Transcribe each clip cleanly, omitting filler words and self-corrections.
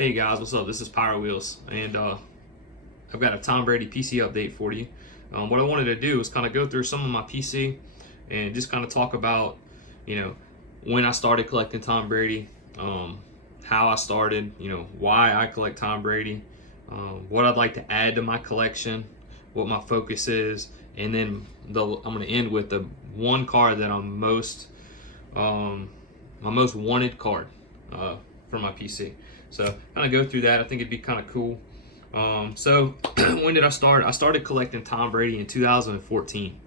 Hey guys, what's up? This is Power Wheels, and I've got a Tom Brady PC update for you. What I wanted to do is kind of go through some of my PC and just kind of talk about, when I started collecting Tom Brady, how I started, why I collect Tom Brady, what I'd like to add to my collection, what my focus is, and then I'm going to end with the one card that I'm my most wanted card for my PC. So kind of go through that. I think it'd be kind of cool. So when did I start? I started collecting Tom Brady in 2014,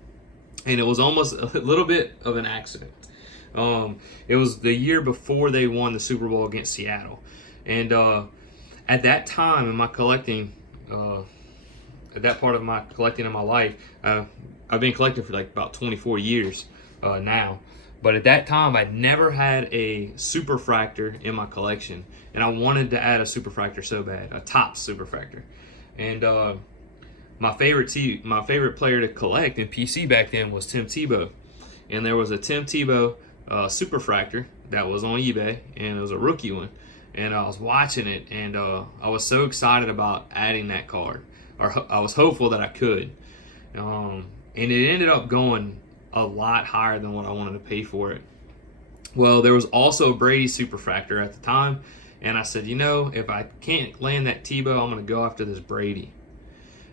and it was almost a little bit of an accident. It was the year before they won the Super Bowl against Seattle, and at that time in my collecting, at that part of my collecting in my life, I've been collecting for like about 24 years now. But at that time, I never had a superfractor in my collection, and I wanted to add a superfractor so bad, a top superfractor. And my favorite player to collect in PC back then was Tim Tebow, and there was a Tim Tebow superfractor that was on eBay, and it was a rookie one. And I was watching it, and I was so excited about adding that card, or I was hopeful that I could. And it ended up going a lot higher than what I wanted to pay for it. Well, there was also a Brady superfractor at the time, and I said, if I can't land that Tebow, I'm going to go after this Brady.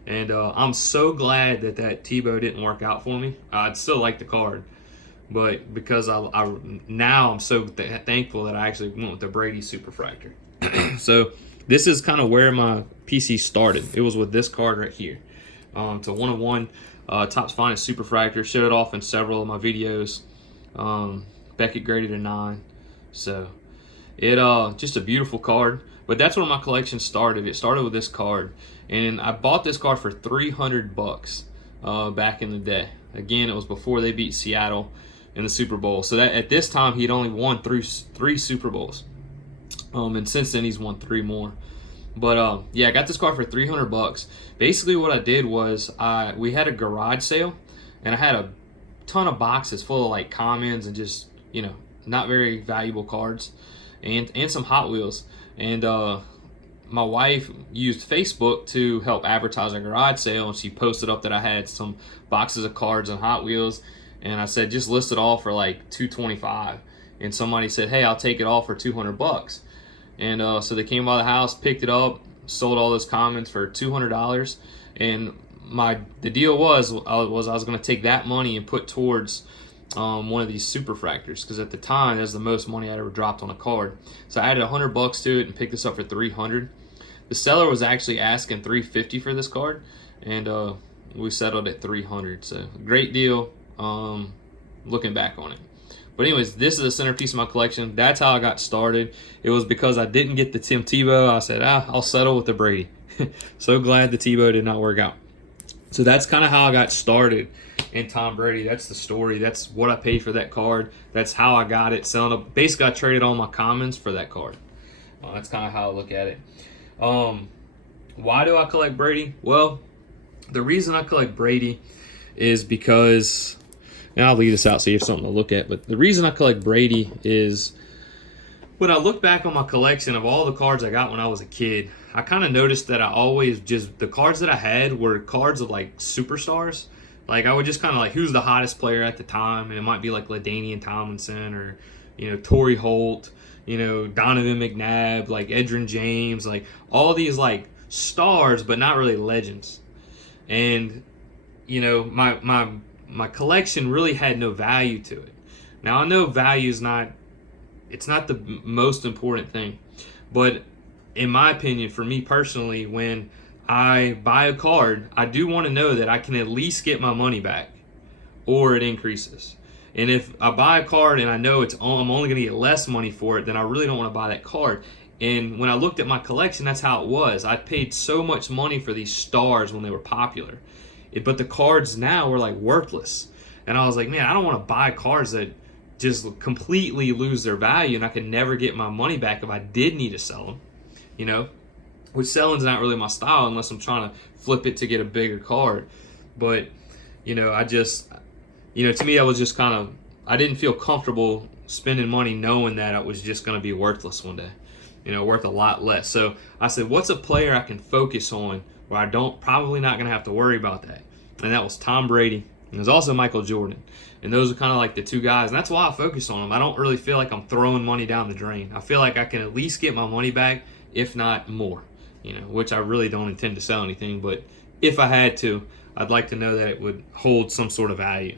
And I'm so glad that Tebow didn't work out for me. I'd still like the card, but because now I'm so thankful that I actually went with the Brady superfractor. So this is kind of where my PC started. It was with this card right here. It's a 1-of-1 Topps Finest superfractor. Showed it off in several of my videos. Beckett graded a 9. So it just a beautiful card. But that's where my collection started. It started with this card, and I bought this card for $300 back in the day. Again, it was before they beat Seattle in the Super Bowl. So that at this time he'd only won three Super Bowls, and since then he's won 3 more. But yeah, I got this car for $300. Basically, what I did was we had a garage sale, and I had a ton of boxes full of like commons and just not very valuable cards, and some Hot Wheels. And my wife used Facebook to help advertise our garage sale, and she posted up that I had some boxes of cards and Hot Wheels, and I said just list it all for like $225, and somebody said, hey, I'll take it all for $200. And so they came by the house, picked it up, sold all those commons for $200. And the deal was I was going to take that money and put towards one of these superfractors, because at the time that's the most money I'd ever dropped on a card. So I added $100 to it and picked this up for $300. The seller was actually asking $350 for this card, and we settled at $300. So great deal. Looking back on it. But anyways, this is the centerpiece of my collection. That's how I got started. It was because I didn't get the Tim Tebow. I said, I'll settle with the Brady. So glad the Tebow did not work out. So that's kind of how I got started in Tom Brady. That's the story. That's what I paid for that card. That's how I got it. Basically, I traded all my commons for that card. That's kind of how I look at it. Why do I collect Brady? Well, the reason I collect Brady is because... and I'll leave this out so you have something to look at. But the reason I collect Brady is when I look back on my collection of all the cards I got when I was a kid, I kind of noticed that I always the cards that I had were cards of like superstars. Like I would just kind of like, who's the hottest player at the time? And it might be like LaDainian Tomlinson or, Torrey Holt, Donovan McNabb, like Edgerrin James, like all these like stars, but not really legends. And, my collection really had no value to it. Now I know value is not the most important thing, but in my opinion, for me personally, when I buy a card, I do want to know that I can at least get my money back, or it increases. And if I buy a card and I know I'm only going to get less money for it, then I really don't want to buy that card. And when I looked at my collection, that's how it was. I paid so much money for these stars when they were popular. But the cards now were like worthless. And I was like, man, I don't want to buy cards that just completely lose their value and I could never get my money back if I did need to sell them. Which selling's not really my style unless I'm trying to flip it to get a bigger card. But, I just, to me, I was just I didn't feel comfortable spending money knowing that it was just going to be worthless one day. worth a lot less. So I said, what's a player I can focus on where I don't probably not going to have to worry about that? And that was Tom Brady. And there's also Michael Jordan. And those are kind of like the two guys. And that's why I focus on them. I don't really feel like I'm throwing money down the drain. I feel like I can at least get my money back, if not more, which I really don't intend to sell anything. But if I had to, I'd like to know that it would hold some sort of value.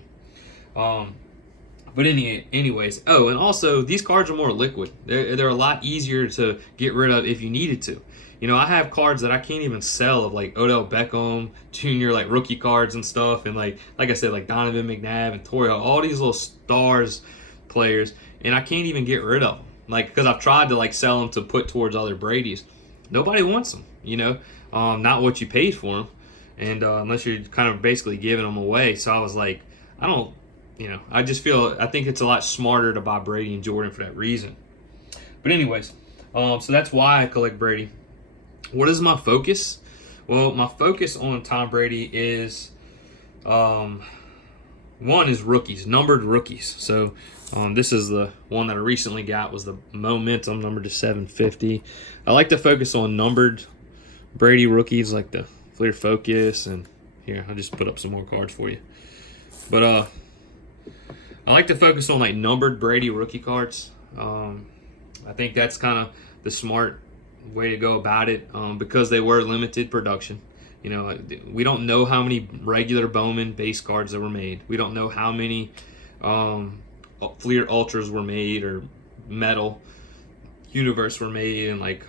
But anyways, and also these cards are more liquid. They're a lot easier to get rid of if you needed to. I have cards that I can't even sell of like Odell Beckham Jr. like rookie cards and stuff, and like I said, like Donovan McNabb and Torrey, all these little stars players, and I can't even get rid of them. Like, because I've tried to like sell them to put towards other Bradys. Nobody wants them, not what you paid for them, and unless you're kind of basically giving them away. So I was like, I think it's a lot smarter to buy Brady and Jordan for that reason. But anyways, so that's why I collect Brady. What is my focus? Well, my focus on Tom Brady is, one is rookies, numbered rookies. So this is the one that I recently got, was the Momentum numbered to 750. I like to focus on numbered Brady rookies like the Clear Focus, and here, I'll just put up some more cards for you. But I like to focus on like numbered Brady rookie cards. I think that's kind of the smart way to go about it, because they were limited production. We don't know how many regular Bowman base cards that were made. We don't know how many Fleer Ultras were made, or Metal Universe were made, and like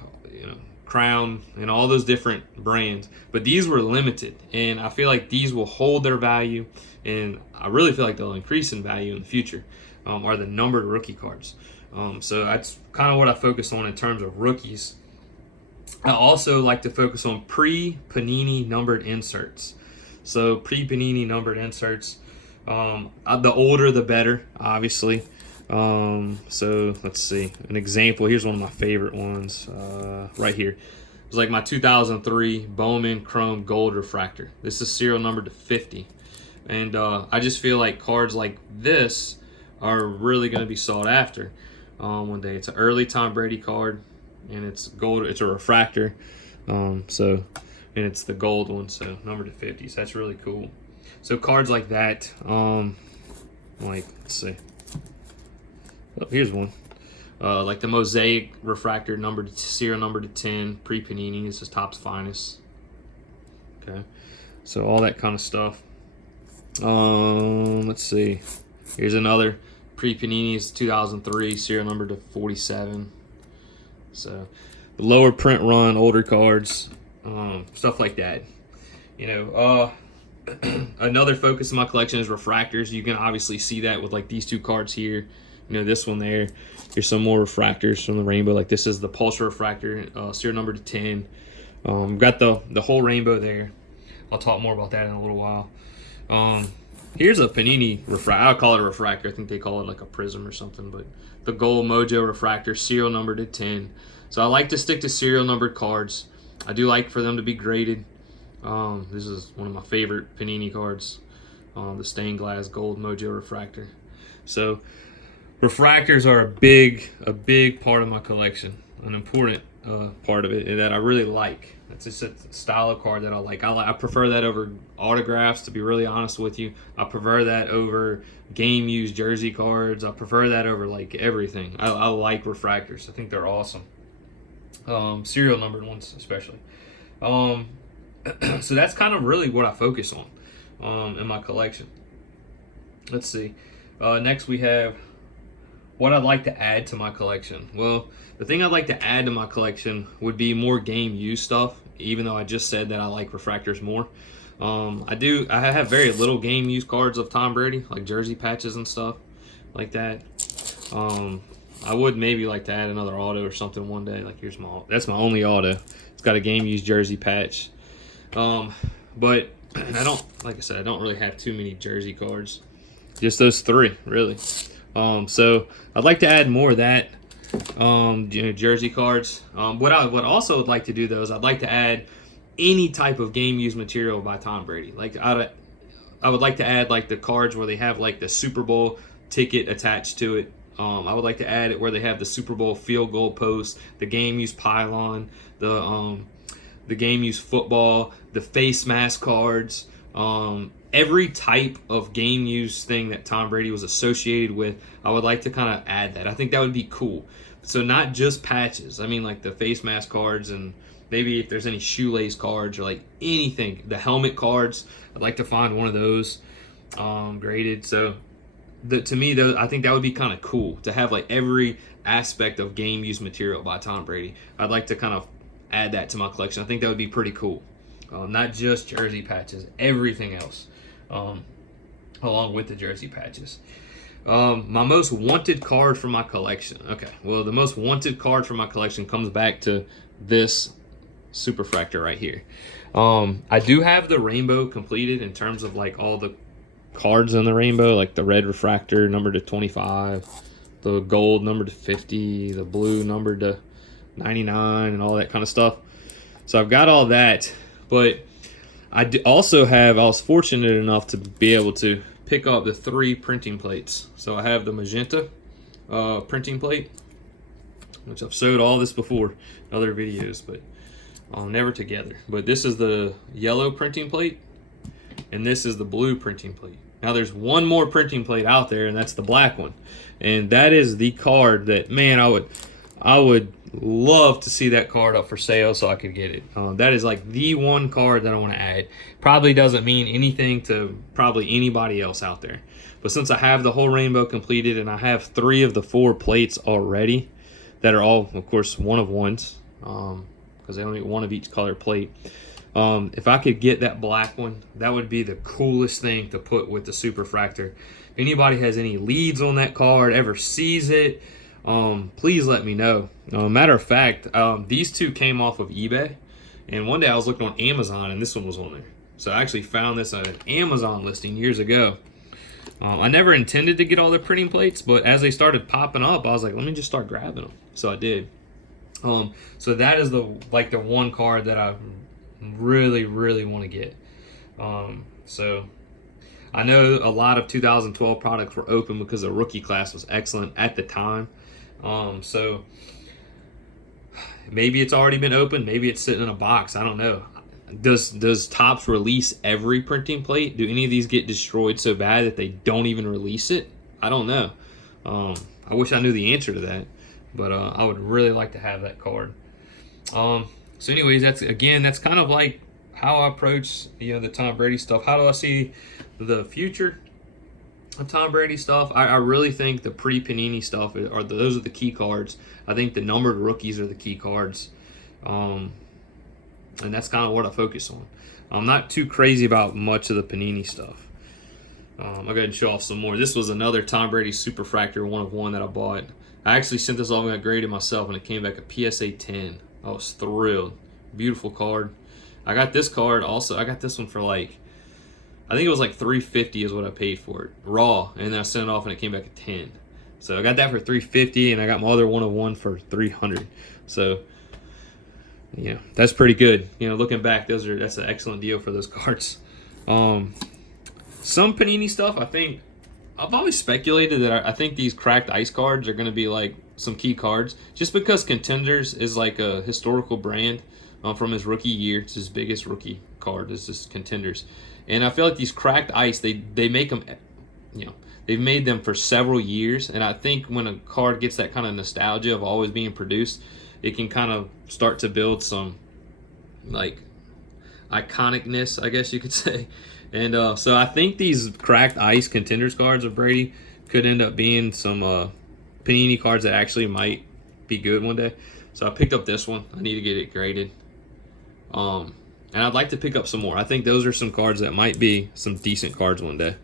Crown and all those different brands. But these were limited, and I feel like these will hold their value, and I really feel like they'll increase in value in the future. Are the numbered rookie cards. So that's kind of what I focus on in terms of rookies. I also like to focus on pre-Panini numbered inserts. So pre-Panini numbered inserts, the older the better, obviously. So let's see, an example. Here's one of my favorite ones right here. It's like my 2003 Bowman Chrome Gold Refractor. This is serial numbered to 50. And I just feel like cards like this are really going to be sought after one day. It's an early Tom Brady card, and it's gold. It's a refractor, and it's the gold one, so numbered to 50. So that's really cool. So cards like that, like, let's see. Oh, here's one. Like the Mosaic Refractor, serial numbered to 10, pre-Panini. This is Topps Finest. Okay, so all that kind of stuff. Let's see. Here's another pre-Panini's 2003, serial number to 47. So the lower print run, older cards, stuff like that. Another focus of my collection is refractors. You can obviously see that with like these two cards here. This one there. Here's some more refractors from the rainbow. Like this is the Pulse Refractor, serial number to 10. Got the whole rainbow there. I'll talk more about that in a little while. Here's a Panini refractor. I'll call it a refractor. I think they call it like a prism or something. But the Gold Mojo Refractor, serial numbered to 10. So I like to stick to serial numbered cards. I do like for them to be graded. This is one of my favorite Panini cards, the stained glass Gold Mojo Refractor. So refractors are a big part of my collection, an important part of it, and that I really like. It's just a style of card that I like. I prefer that over autographs, to be really honest with you. I prefer that over game used jersey cards. I prefer that over like everything. I like refractors. I think they're awesome. Serial numbered ones especially. So that's kind of really what I focus on in my collection. Let's see. Next we have what I'd like to add to my collection. Well, the thing I'd like to add to my collection would be more game used stuff, even though I just said that I like refractors more. I have very little game used cards of Tom Brady, like jersey patches and stuff like that. I would maybe like to add another auto or something one day. Like that's my only auto. It's got a game used jersey patch. But I don't really have too many jersey cards. Just those three, really. So I'd like to add more of that, jersey cards. What I would also would like to do though is I'd like to add any type of game used material by Tom Brady. Like I would like to add like the cards where they have like the Super Bowl ticket attached to it. I would like to add it where they have the Super Bowl field goal post, the game use pylon, the game use football, the face mask cards, every type of game use thing that Tom Brady was associated with. I would like to kind of add that. I think that would be cool. So not just patches. I mean, like the face mask cards, and maybe if there's any shoelace cards or like anything, the helmet cards. I'd like to find one of those graded. So to me, though, I think that would be kind of cool to have like every aspect of game use material by Tom Brady. I'd like to kind of add that to my collection. I think that would be pretty cool. Not just jersey patches, everything else, along with the jersey patches. My most wanted card for my collection. Okay, well, the most wanted card for my collection comes back to this Superfractor right here. I do have the rainbow completed in terms of like all the cards in the rainbow, like the red refractor numbered to 25, the gold numbered to 50, the blue numbered to 99, and all that kind of stuff. So I've got all that, but I also have, I was fortunate enough to be able to pick up the 3 printing plates. So I have the magenta printing plate, which I've showed all this before in other videos, but never together. But this is the yellow printing plate, and this is the blue printing plate. Now there's one more printing plate out there, and that's the black one. And that is the card that, man, I would love to see that card up for sale so I could get it. That is like the one card that I want to add. Probably doesn't mean anything to probably anybody else out there. But since I have the whole rainbow completed and I have 3 of the 4 plates already that are all, of course, one of ones, because they only get one of each color plate. If I could get that black one, that would be the coolest thing to put with the Superfractor. If anybody has any leads on that card, ever sees it, please let me know. Matter of fact, these 2 came off of eBay, and one day I was looking on Amazon and this one was on there. So I actually found this on an Amazon listing years ago. I never intended to get all the printing plates, but as they started popping up, I was like, let me just start grabbing them. So I did. So that is the one card that I really want to get. So I know a lot of 2012 products were open because the rookie class was excellent at the time. So maybe it's already been opened, maybe it's sitting in a box, I don't know. Does Topps release every printing plate? Do any of these get destroyed so bad that they don't even release it? I don't know. I wish I knew the answer to that, but I would really like to have that card. So anyways, that's kind of like how I approach the Tom Brady stuff. How do I see the future of Tom Brady stuff? I really think the pre-Panini stuff those are the key cards. I think the numbered rookies are the key cards, and that's kind of what I focus on. I'm not too crazy about much of the Panini stuff. I'll go ahead and show off some more. This was another Tom Brady Superfractor 1 of 1 that I bought. I actually sent this off and got graded myself, and it came back a PSA 10. I was thrilled. Beautiful card. I got this card also. I got this one for I think it was like $350 is what I paid for it raw, and then I sent it off and it came back at 10. So I got that for $350, and I got my other 1 of 1 for $300. So that's pretty good. Looking back, that's an excellent deal for those cards. Some Panini stuff, I think I've always speculated that I think these cracked ice cards are going to be like some key cards, just because Contenders is like a historical brand from his rookie year. It's his biggest rookie card. It's just Contenders, and I feel like these cracked ice, they make them, they've made them for several years, and I think when a card gets that kind of nostalgia of always being produced, it can kind of start to build some iconicness, I guess you could say. And so I think these cracked ice Contenders cards of Brady could end up being some Panini cards that actually might be good one day. So I picked up this one. I need to get it graded. And I'd like to pick up some more. I think those are some cards that might be some decent cards one day.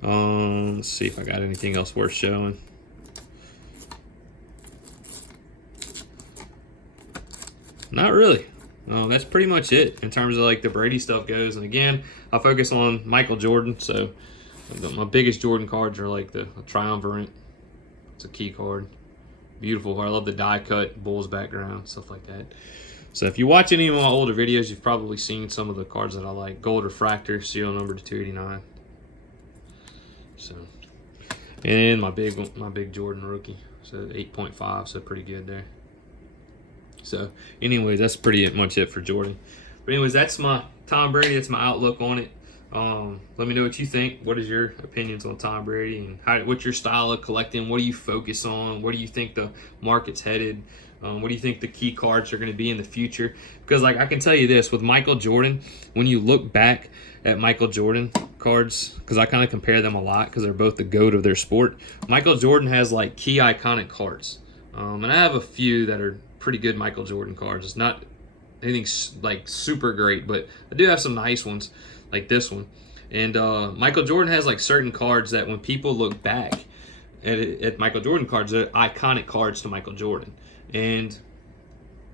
Let's see if I got anything else worth showing. Not really. That's pretty much it in terms of the Brady stuff goes. And again, I focus on Michael Jordan. So my biggest Jordan cards are the Triumvirate. It's a key card. Beautiful card. I love the die cut, Bulls background, stuff like that. So if you watch any of my older videos, you've probably seen some of the cards that I like. Gold Refractor, serial number to 289. So And my big Jordan rookie. So 8.5, so pretty good there. So anyways, that's pretty much it for Jordan. But anyways, that's my Tom Brady. That's my outlook on it. Let me know what you think. What is your opinions on Tom Brady, and what's your style of collecting? What do you focus on? Where do you think the market's headed? What do you think the key cards are going to be in the future? Because like I can tell you this, with Michael Jordan, when you look back at Michael Jordan cards, because I kind of compare them a lot because they're both the GOAT of their sport. Michael Jordan has like key iconic cards, and I have a few that are pretty good Michael Jordan cards. It's not anything like super great, but I do have some nice ones like this one. And Michael Jordan has like certain cards that when people look back at Michael Jordan cards, they're iconic cards to Michael Jordan. And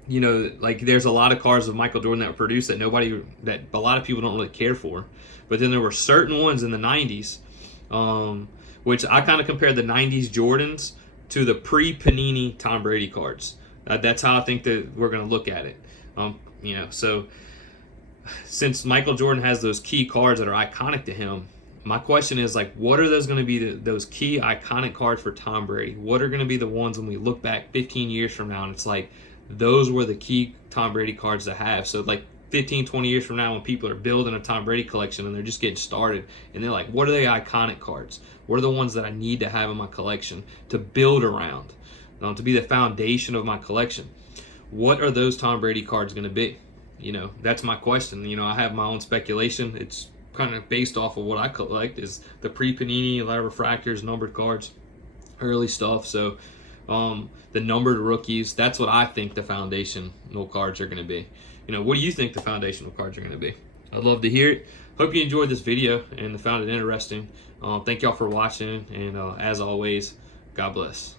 you know, like there's a lot of cards of Michael Jordan that were produced that a lot of people don't really care for. But then there were certain ones in the 90s, which I kind of compared the 90s Jordans to the pre-Panini Tom Brady cards. That's how I think that we're going to look at it. You know, so since Michael Jordan has those key cards that are iconic to him, my question is like, what are those going to be those key iconic cards for Tom Brady? What are going to be the ones when we look back 15 years from now and it's like, those were the key Tom Brady cards to have. So like 15, 20 years from now when people are building a Tom Brady collection and they're just getting started and they're like, what are the iconic cards? What are the ones that I need to have in my collection to build around, to be the foundation of my collection? What are those Tom Brady cards going to be? You know, that's my question. You know, I have my own speculation. It's kind of based off of what I collect is the pre-Panini, a lot of refractors, numbered cards, early stuff. So the numbered rookies, that's what I think the foundational cards are going to be. You know, what do you think the foundational cards are going to be? I'd love to hear it. Hope you enjoyed this video and found it interesting. Thank y'all for watching, and as always, God bless.